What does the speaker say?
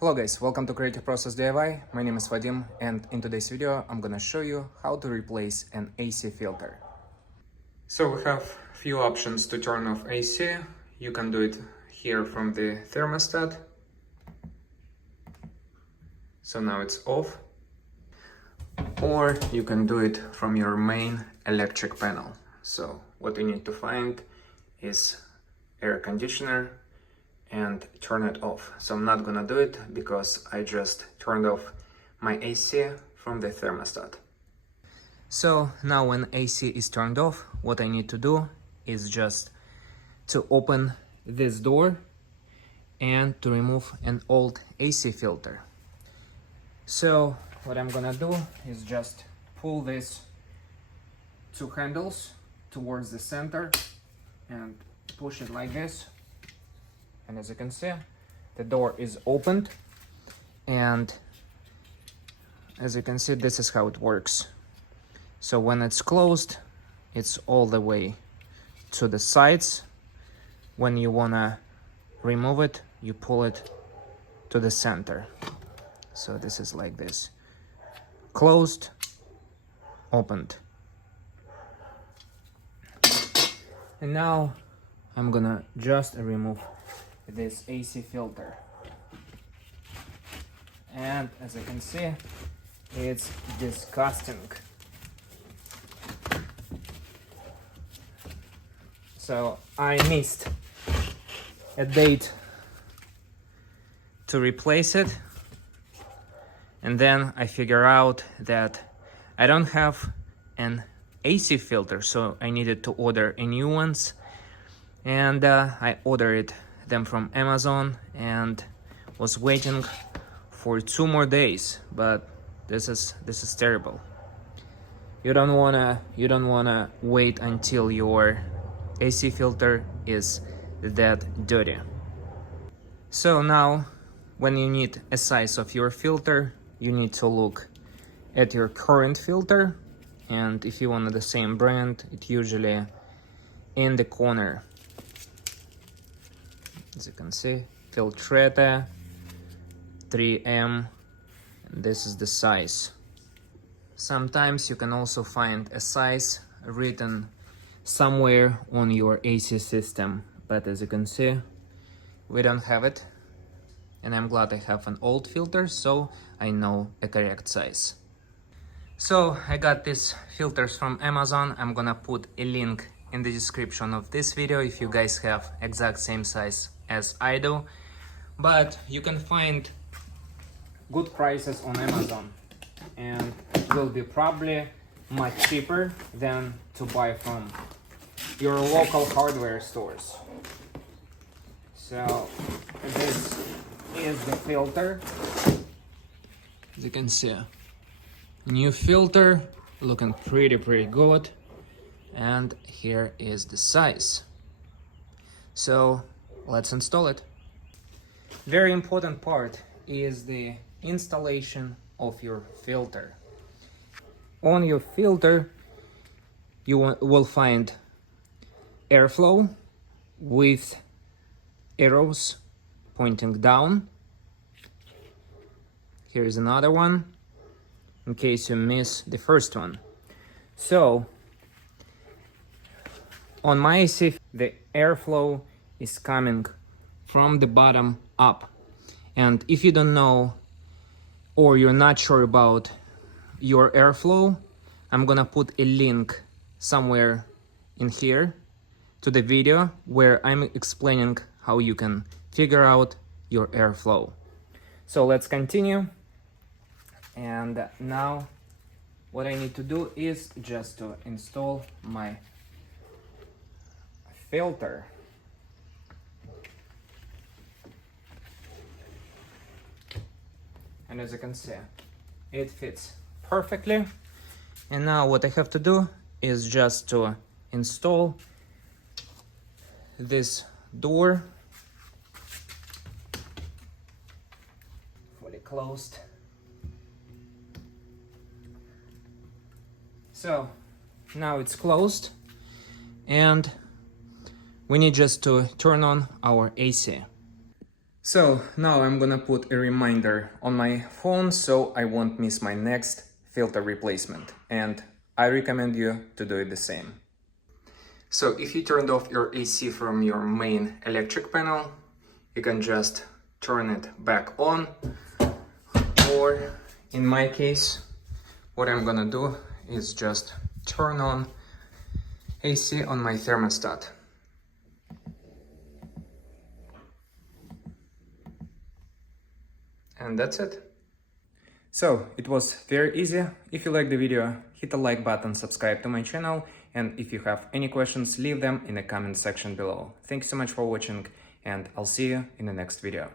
Hello guys, welcome to Creative Process DIY. My name is Vadim, and in today's video I'm gonna show you how to replace an AC filter. So we have few options to turn off AC. You can do it here from the thermostat. So now it's off. Or you can do it from your main electric panel. So what you need to find is air conditioner and turn it off. So I'm not gonna do it because I just turned off my AC from the thermostat. So now when AC is turned off, what I need to do is just to open this door and to remove an old AC filter. So what I'm gonna do is just pull these two handles towards the center and push it like this. And as you can see, the door is opened, and as you can see, this is how it works. So when it's closed, it's all the way to the sides. When you wanna remove it, you pull it to the center. So this is like this: closed, opened. And now I'm gonna just remove this AC filter, and as you can see, it's disgusting. So I missed a date to replace it, and then I figure out that I don't have an AC filter, so I needed to order a new ones, and I ordered them from Amazon and was waiting for 2 more days. But this is terrible. You don't wanna wait until your AC filter is that dirty. So now when you need a size of your filter, you need to look at your current filter, and if you want the same brand, it usually in the corner. As you can see, Filtrete 3M, and this is the size. Sometimes you can also find a size written somewhere on your AC system, but as you can see, we don't have it, and I'm glad I have an old filter, so I know a correct size. So I got these filters from Amazon. I'm gonna put a link in the description of this video if you guys have exact same size as I do, but you can find good prices on Amazon, and it will be probably much cheaper than to buy from your local hardware stores. So this is the filter. As you can see, new filter, looking pretty good, and here is the size. So let's install it. Very important part is the installation of your filter. On your filter, you will find airflow with arrows pointing down. Here is another one, in case you miss the first one. So on my AC, the airflow is coming from the bottom up. And if you don't know, or you're not sure about your airflow, I'm gonna put a link somewhere in here to the video where I'm explaining how you can figure out your airflow. So let's continue. And now what I need to do is just to install my filter. And as you can see, it fits perfectly. And now what I have to do is just to install this door, fully closed. So now it's closed, and we need just to turn on our AC. So now I'm gonna put a reminder on my phone so I won't miss my next filter replacement, and I recommend you to do it the same. So if you turned off your AC from your main electric panel, you can just turn it back on, or in my case, what I'm gonna do is just turn on AC on my thermostat. And that's it. So it was very easy. If you like the video, hit the like button, subscribe to my channel, and if you have any questions, leave them in the comment section below. Thanks so much for watching, and I'll see you in the next video.